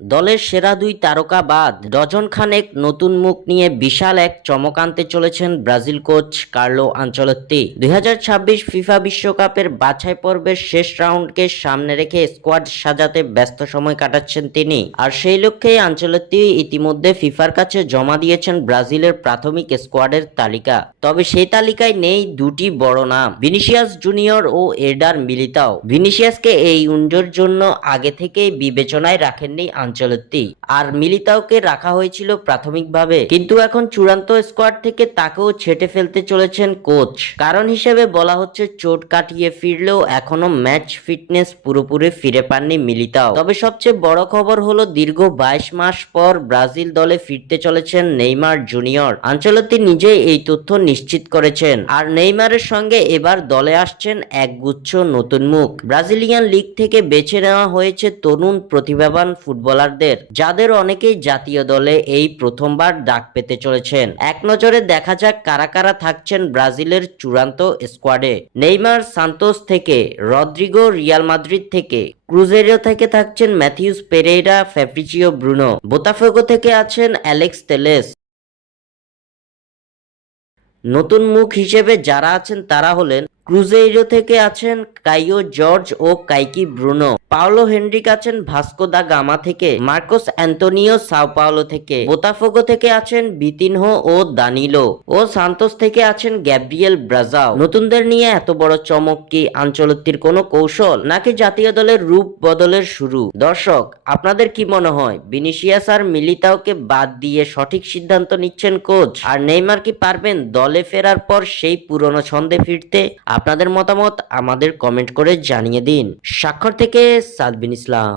দলের সেরা দুই তারকা বাদ ডজন খানেক নতুন মুখ নিয়ে বিশাল এক চমক আনতে চলেছেন ব্রাজিল কোচ কার্লো আঞ্চলত্তি। দুই ছাব্বিশ ফিফা বিশ্বকাপের বাছাই পর্বের শেষ রাউন্ডকে সামনে রেখে স্কোয়াড সাজাতে ব্যস্ত সময় কাটাচ্ছেন তিনি। আর সেই লক্ষ্যেই আঞ্চলত্তি ইতিমধ্যে ফিফার কাছে জমা দিয়েছেন ব্রাজিলের প্রাথমিক স্কোয়াডের তালিকা। তবে সেই তালিকায় নেই দুটি বড় নাম, ভিনিসিয়াস জুনিয়র ও এডার মিলিতাও। ভিনিসিয়াসকে এই উঞ্জোর জন্য আগে থেকেই বিবেচনায় রাখেননি আঞ্চলত্তি আর মিলিতাওকে রাখা হয়েছিল প্রাথমিকভাবে। কিন্তু এখন চূড়ান্ত স্কোয়াড থেকে তাকেও ছেটে ফেলতে চলেছেন কোচ কারণ হিসেবে বলা হচ্ছে, চোট কাটিয়ে ফিরলেও এখনও ম্যাচ ফিটনেস পুরোপুরি ফিরে পাননি মিলিতাও। তবে সবচেয়ে বড় খবর হলো, দীর্ঘ বাইশ মাস পর ব্রাজিল দলে ফিরতে চলেছেন নেইমার জুনিয়র। আঞ্চলত্তি নিজেই এই তথ্য নিশ্চিত করেছেন। আর নেইমারের সঙ্গে এবার দলে আসছেন একগুচ্ছ নতুন মুখ। ব্রাজিলিয়ান লিগ থেকে বেছে নেওয়া হয়েছে তরুণ প্রতিভাবান ফুটবলারদের, যাদের অনেকেই জাতীয় দলে এই প্রথমবার ডাক পেতে চলেছেন। এক নজরে দেখা যাক কারা কারা থাকছেন ব্রাজিলের চূড়ান্ত স্কোয়াডে। নেইমার সান্তোস থেকে, রদ্রিগো রিয়াল মাদ্রিদ থেকে, ক্রুজেরিও থেকে থাকছেন Matheus Pereira Fabricio Bruno, Botafogo থেকে আছেন অ্যালেক্স তেলেস। নতুন মুখ হিসেবে যারা আছেন তারা হলেন ক্রুজেইরো থেকে আছেন কাইও জর্জ ও কাইকি ব্রুনো। পাওলো হেনরিক আছেন ভাস্কো দা গামা থেকে, মার্কোস অ্যান্তোনিও সাও পাওলো থেকে, বোতাফোগো থেকে আছেন বিতিনহো ও দানিলো, ও সান্তোস থেকে আছেন গ্যাব্রিয়েল ব্রাজাও। নতুনদের নিয়ে এত বড় চমক কি আঞ্চলত্তির কোনো কৌশল, নাকি জাতীয় দলের রূপ বদলের শুরু? দর্শক, আপনাদের কি মনে হয় বিনিশিয়াস আর মিলিতাওকে বাদ দিয়ে সঠিক সিদ্ধান্ত নিচ্ছেন কোচ? আর নেইমার কি পারবেন দলে ফেরার পর সেই পুরনো ছন্দে ফিরতে? আপনাদের মতামত আমাদের কমেন্ট করে জানিয়ে দিন। স্বাক্ষর থেকে সাদবিন ইসলাম।